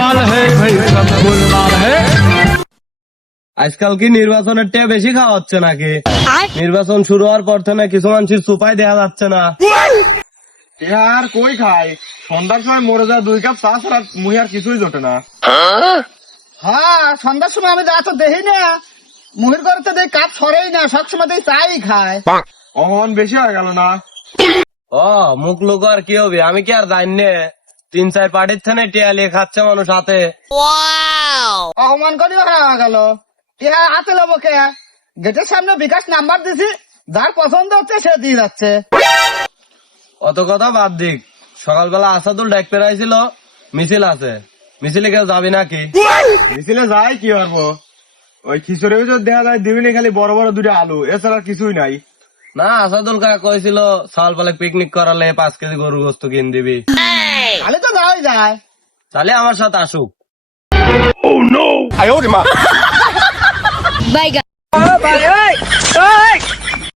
गोलमाल है भाई, सब गोलमाल है। আজকাল কি নির্বাচনের টেয়া বেশি খাওয়া হচ্ছে নাকি? নির্বাচন শুরু হওয়ার পর থেকে কিছু মানুষের সুপাই দেওয়া যাচ্ছে না। আর কই খায়, সন্ধ্যার সময় মরে যায় 2 কাপ চা ছাড়া মুই আর কিছুই জোটে না। হ্যাঁ, সন্ধ্যার সময় আমি যা তো দেখি না, মুহির করতে দেখি কাজ সরেই না, সবসময় দেখি তাই খায়। অমন বেশি হয়ে গেল না? ও মুখ লোক আর কি হবে, আমি কি আর জানি না? 3-4 পার্টির থেকে টিয়া লিয়ে খাচ্ছে মানুষ হাতে। অপমান করি হয়ে গেল। ইহা হাতে লবো কে? গেটের সামনে বিকাশ নাম্বার দিছি, যার পছন্দ হচ্ছে সে দিয়ে যাচ্ছে। অত কথা বাদ দিক, সকালবেলা আসাদুল ডাক পেরাইছিল, মিছিল আছে, মিছিলে কেউ যাবি নাকি? মিছিলে যাই কি পারবো, ওই খিচুড়ি দেখা যায় দিবিনি খালি বড় বড় 2টা আলু, এছাড়া কিছুই নাই। না, আসাদুল কাকা কইছিল সাল পালে পিকনিক করালে 5 কেজি গরু গোস্ত কিন দিবি। তাহলে তো যাওয়াই যায়। তাহলে আমার সাথে আসুক। বাইগান।